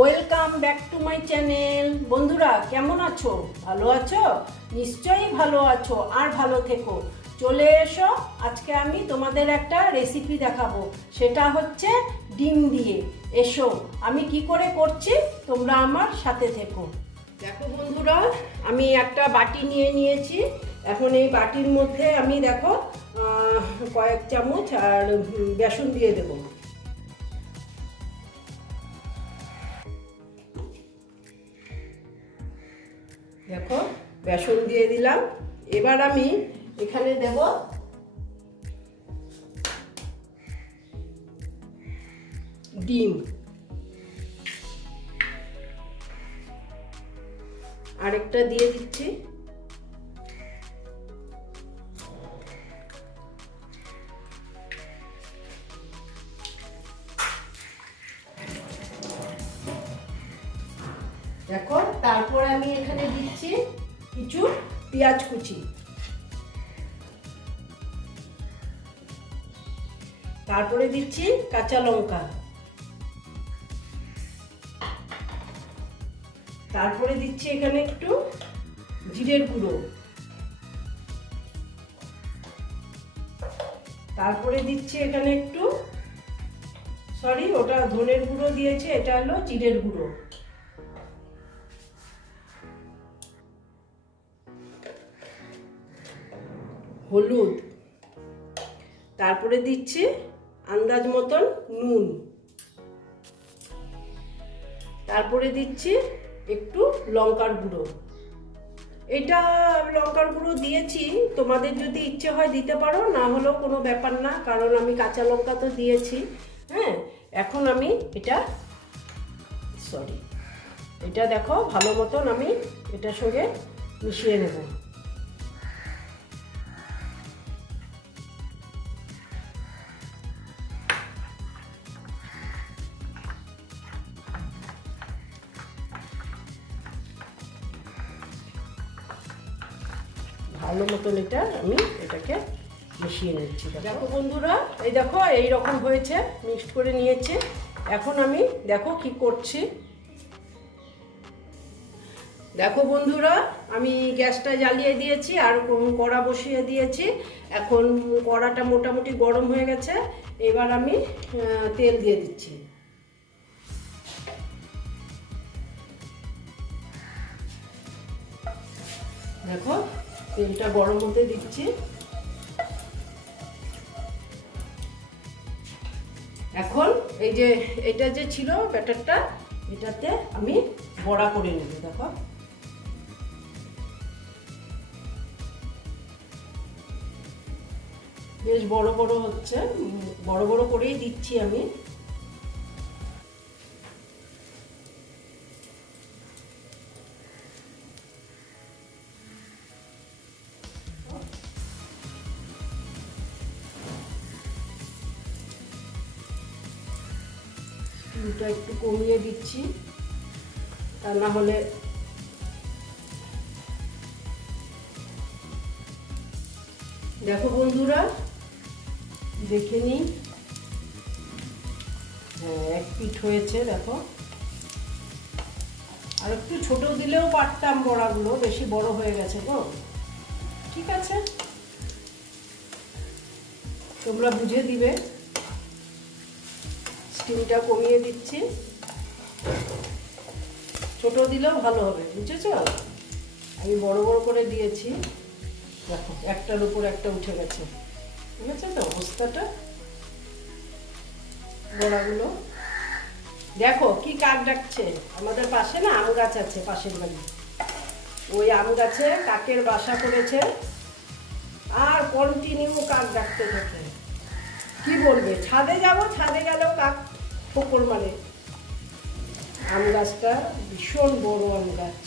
Welcome back to my channel বন্ধুরা, কেমন আছো? ভালো আছো? নিশ্চয়ই ভালো আছো আর ভালো থেকো। চলে এসো, আজকে আমি তোমাদের একটা রেসিপি দেখাবো। সেটা হচ্ছে ডিম দিয়ে। এসো, আমি কি করে করছি? তোমরা আমার সাথে থেকো। দেখো বন্ধুরা, আমি একটা বাটি নিয়ে নিয়েছি। এখন এই বাটির মধ্যে আমি দেখো কয়েক চামচ আর বেসন দিয়ে দেবো। বেসন দিয়ে দিলাম। এবার আমি এখানে দেব ডিম। আরেকটা দিয়ে দিচ্ছি। কিছু পেঁয়াজ কুচি। তারপরে দিচ্ছি কাঁচা লঙ্কা। তারপরে দিচ্ছি এখানে একটু জিরের গুঁড়ো। তারপরে দিচ্ছি এখানে একটু, সরি, ওটা ধনের গুঁড়ো দিয়েছে, এটা হলো জিরের গুঁড়ো। হলুদ। তারপরে দিচ্ছি আন্দাজ মতন নুন। তারপরে দিচ্ছি একটু লঙ্কার গুঁড়ো। এটা লঙ্কার গুঁড়ো দিয়েছি, তোমাদের যদি ইচ্ছে হয় দিতে পারো, না হলেও কোনো ব্যাপার না, কারণ আমি কাঁচা লঙ্কা তো দিয়েছি হ্যাঁ? এখন আমি এটা সরি এটা দেখো ভালো মতন আমি এটার সঙ্গে মিশিয়ে নেব। মতন এটা আমি এটাকে মিশিয়ে নিচ্ছি। দেখো বন্ধুরা এই দেখো এই রকম হয়েছে মিক্সড করে নিয়েছে। এখন আমি দেখো কি করছি। দেখো বন্ধুরা আমি গ্যাসটা জ্বালিয়ে দিয়েছি আর কড়া বসিয়ে দিয়েছি। এখন কড়াটা মোটামুটি গরম হয়ে গেছে এবার আমি তেল দিয়ে দিচ্ছি। দেখো তেলটা গরম হতে দিচ্ছি। এখন এই যে, এটা যে ছিল ব্যাটারটা, এটাতে আমি বড়া করে নেব, দেখো। বেশ বড় বড় হচ্ছে বড় বড় করেই দিচ্ছি আমি। চুলটা একটু কমিয়ে দিচ্ছি। তা না হলে দেখো বন্ধুরা, দেখে নিই। হ্যাঁ এক পিঠ হয়েছে, দেখো। আর একটু ছোট দিলেও পারতাম বড়াগুলো, বেশি বড় হয়ে গেছে গো। ঠিক আছে? তোমরা বুঝে দিবে। স্টিমটা কমিয়ে দিচ্ছি। ছোট দিলেও ভালো হবে, বুঝেছ? আমি বড় বড় করে দিয়েছি। দেখো, একটার উপর একটা উঠে গেছে। বুঝেছ তো অবস্থাটা? বড়াগুলো দেখো কি কাক ডাকছে। আমাদের পাশে না আম গাছ আছে, পাশের বাড়ি। ওই আম গাছে কাকের বাসা করেছে। আর কন্টিনিউ কাক ডাকতে থাকে। কি বলবে? ছাদে যাব, ছাদে গেলেও কাক ফোকর মানে? আম গাছটা ভীষণ বড় আম গাছ।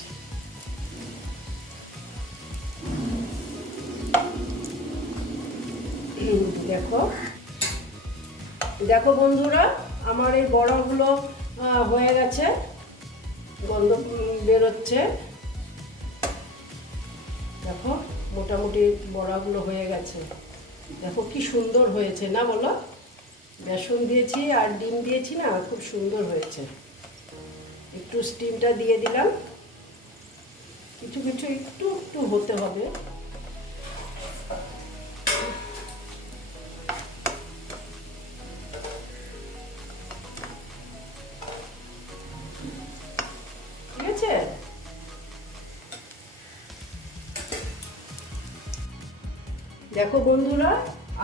দেখো। দেখো বন্ধুরা, আমার এই বড়গুলো হয়ে গেছে। গন্ধ বেরোচ্ছে। দেখো, মোটামুটি বড়াগুলো হয়ে গেছে। দেখো কি সুন্দর হয়েছে, না বলো? বেসন দিয়েছি আর ডিম দিয়েছি না, খুব সুন্দর হয়েছে। একটু স্টিমটা দিয়ে দিলাম। কিছু কিছু, একটু একটু হতে হবে। ঠিক আছে? দেখো বন্ধুরা,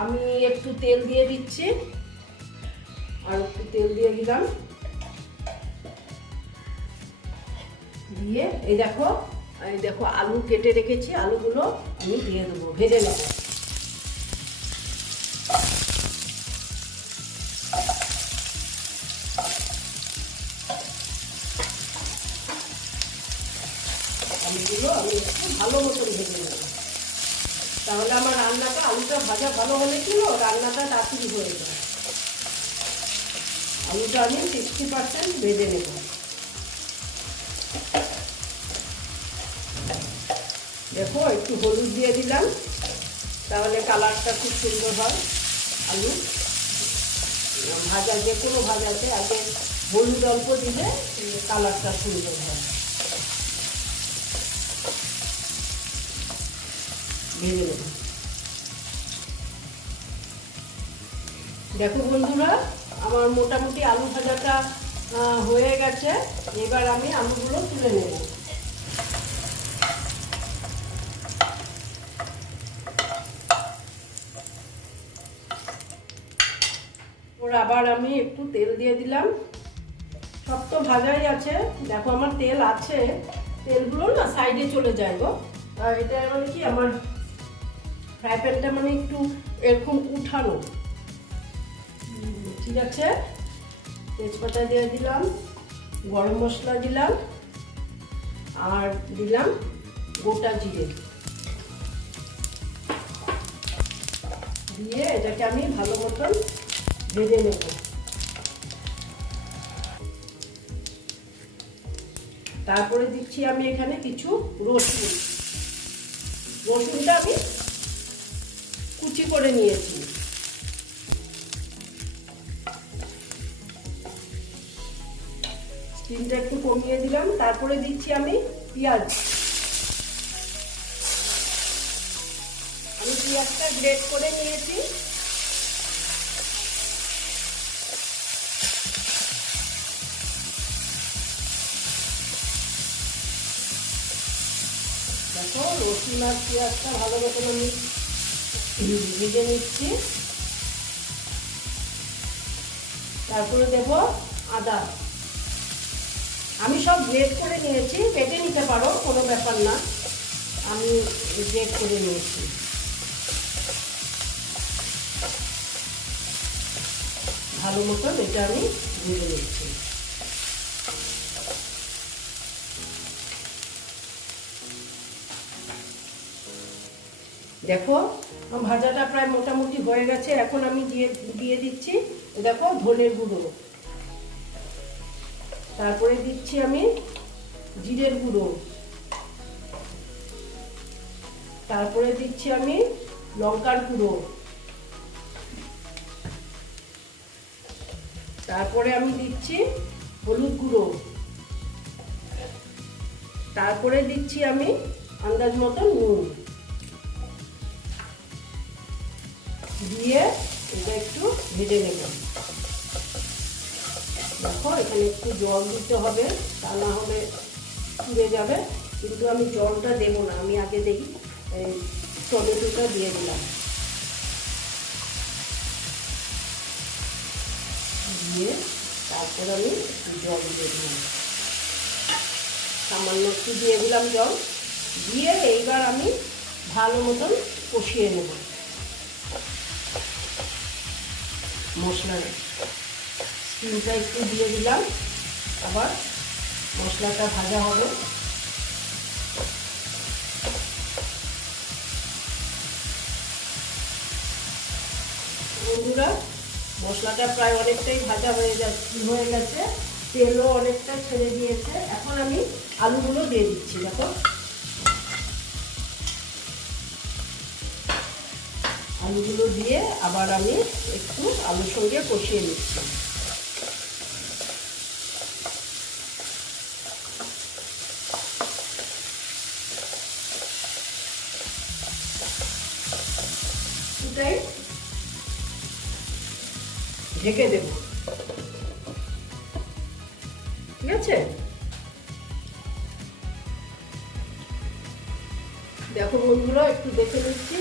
আমি একটু তেল দিয়ে দিচ্ছি। আর একটু তেল দিয়ে দিলাম। দিয়ে এই দেখো এই দেখো আলু কেটে রেখেছি, আলুগুলো আমি দিয়ে দেবো, ভেজে নেব। আমি ভালো মতন ভেজে নেব। তাহলে আমার রান্নাটা, আলুটা ভাজা ভালো হলে কি রান্নাটা তাড়াতাড়ি হয়ে যায়। আলুটা আমি সিক্সটি পার্সেন্ট ভেজে নেব। দেখো, একটু হলুদ দিয়ে দিলাম, তাহলে কালারটা খুব সুন্দর হয় আলু। ভাজা, যে কোনো ভাজাতে আগে হলুদ অল্প দিলে কালারটা সুন্দর হয়। ভেজে দেখো বন্ধুরা আমার মোটামুটি আলু ভাজাটা হয়ে গেছে। এবার আমি আলুগুলো তুলে নেব। ওর আবার আমি একটু তেল দিয়ে দিলাম। সব তো ভাজাই আছে। দেখো আমার তেল আছে। তেলগুলো না সাইডে চলে যায় গো। এটা মানে কি আমার ফ্রাই প্যানটা মানে একটু এরকম উঠানো। ঠিক আছে? তেজপাতা দিয়ে দিলাম, গরম মশলা দিলাম, আর দিলাম গোটা জিরে। দিয়ে এটাকে আমি ভালো মতন ভেজে নেব। তারপরে দিচ্ছি আমি এখানে কিছু রসুন। রসুনটা আমি কুচি করে নিয়েছি। স্টিমটা একটু কমিয়ে দিলাম, তারপরে দিচ্ছি আমি পেঁয়াজ। আমি পেঁয়াজটা গ্রেট করে নিয়েছি। দেখো, রসুন আর পেঁয়াজটা ভালো মতন আমি ভেজে নিচ্ছি। তারপরে দেব আদা। আমি সব গ্রেড করে নিয়েছি পেটে নিতে পারো, কোনো ব্যাপার না। আমি গ্রেড করে নিয়েছি। ভালো মতন এটা আমি ভেজে নিচ্ছি। দেখো ভাজাটা প্রায় মোটামুটি হয়ে গেছে। এখন আমি দিয়ে দিয়ে দিচ্ছি, দেখো, ধনের গুঁড়ো। তারপরে দিচ্ছি আমি জিরের গুঁড়ো। তারপরে দিচ্ছি আমি লঙ্কার গুঁড়ো। তারপরে আমি দিচ্ছি হলুদ গুঁড়ো। তারপরে দিচ্ছি আমি আন্দাজ মতো নুন। দিয়ে এটা একটু ভেজে নেব। দেখো এখানে একটু জল দিতে হবে, তা না হলে পুড়ে যাবে। কিন্তু আমি জলটা দেব না, আমি আগে দেখি টমেটোটা দিয়ে দিলাম। দিয়ে তারপর আমি জল দিয়ে দিলাম। সামান্য একটু দিয়ে দিলাম জল। দিয়ে এইবার আমি ভালো মতন কষিয়ে নেব। মশলার স্টিমটা একটু দিয়ে দিলাম। আবার মশলাটা ভাজা হবে বন্ধুরা, মশলাটা প্রায় অনেকটাই ভাজা হয়ে যাচ্ছে, হয়ে গেছে। তেলও অনেকটা ছেড়ে দিয়েছে। এখন আমি আলুগুলো দিয়ে দিচ্ছি, দেখো। আলুগুলো দিয়ে আবার আমি একটু আলুর সঙ্গে কষিয়ে নিচ্ছি। মিনিটটাই ঢেকে দেব। ঠিক আছে? দেখো বন্ধুরা, একটু দেখে নিচ্ছি।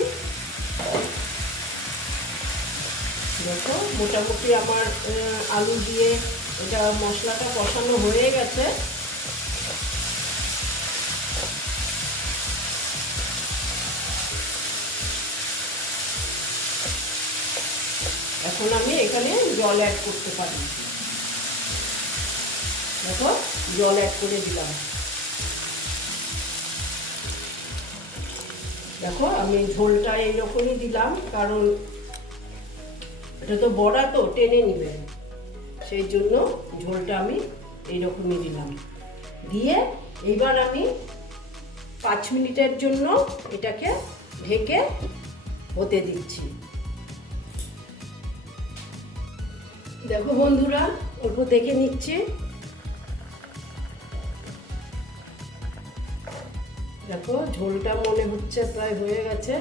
দেখো, মোটামুটি আমার আলু দিয়ে এটা মশলাটা কষানো হয়ে গেছে। এখন আমি এখানে জল অ্যাড করতে পারি। দেখো জল অ্যাড করে দিলাম। দেখো আমি ঝোলটা এইরকমই দিলাম, কারণ এটা তো বড়া তো, টেনে নিবে। সেই জন্য ঝোলটা আমি এইরকমই দিলাম। দিয়ে এইবার আমি পাঁচ মিনিটের জন্য এটাকে ঢেকে হতে দিচ্ছি। দেখো বন্ধুরা অল্প দেখে নিচ্ছি। দেখো, ঝোলটা মনে হচ্ছে প্রায় হয়ে গেছে।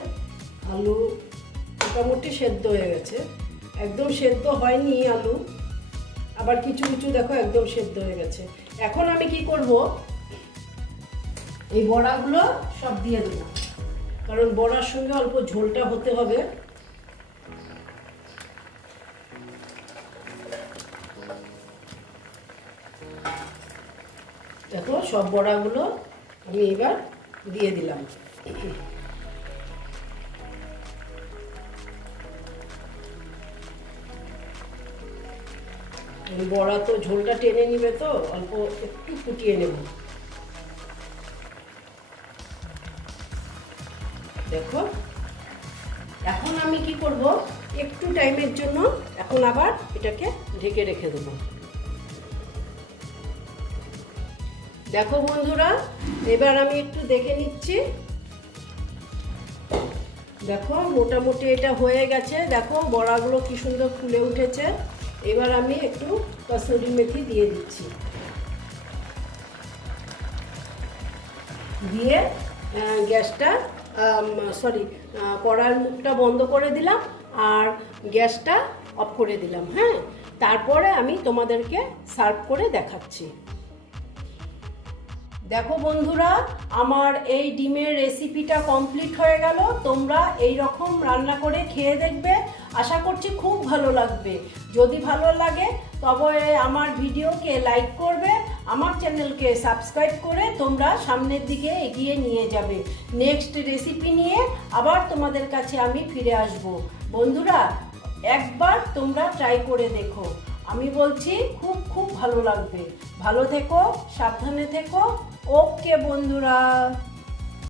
আলু মোটামুটি সেদ্ধ হয়ে গেছে। একদম সেদ্ধ হয়নি আলু। আবার কিছু কিছু দেখো একদম সেদ্ধ হয়ে গেছে। এখন আমি কি করব? এই বড়াগুলো সব দিয়ে দেবো। কারণ বড়ার সঙ্গে অল্প ঝোলটা হতে হবে। দেখো, সব বড়াগুলো আমি এবার দিয়ে দিলাম। বড়া তো ঝোলটা টেনে নিবে তো, অল্প একটু ফুটিয়ে নেব। দেখো, এখন আমি কি করব, একটু টাইমের জন্য এখন আবার এটাকে ঢেকে রেখে দেবো। দেখো বন্ধুরা, এবার আমি একটু দেখে নিচ্ছি। দেখো, মোটামুটি এটা হয়ে গেছে। দেখো, বড়াগুলো কি সুন্দর ফুলে উঠেছে। এবার আমি একটু কসুরি মেথি দিয়ে দিচ্ছি। দিয়ে গ্যাসটা সরি কড়ার মুখটা বন্ধ করে দিলাম আর গ্যাসটা অফ করে দিলাম হ্যাঁ? তারপরে আমি তোমাদেরকে সার্ভ করে দেখাচ্ছি। দেখো বন্ধুরা, আমার এই ডিমের রেসিপিটা কমপ্লিট হয়ে গেল। তোমরা এই রকম রান্না করে খেয়ে দেখবে। আশা করছি খুব ভালো লাগবে। যদি ভালো লাগে, তবে আমার ভিডিওকে লাইক করবে, আমার চ্যানেলকে সাবস্ক্রাইব করে তোমরা সামনের দিকে এগিয়ে নিয়ে যাবে। নেক্সট রেসিপি নিয়ে আবার তোমাদের কাছে আমি ফিরে আসব। বন্ধুরা, একবার তোমরা ট্রাই করে দেখো। আমি বলছি, খুব খুব ভালো লাগবে। ভালো থেকো, সাবধানে থেকো। ওকে বন্ধুরা।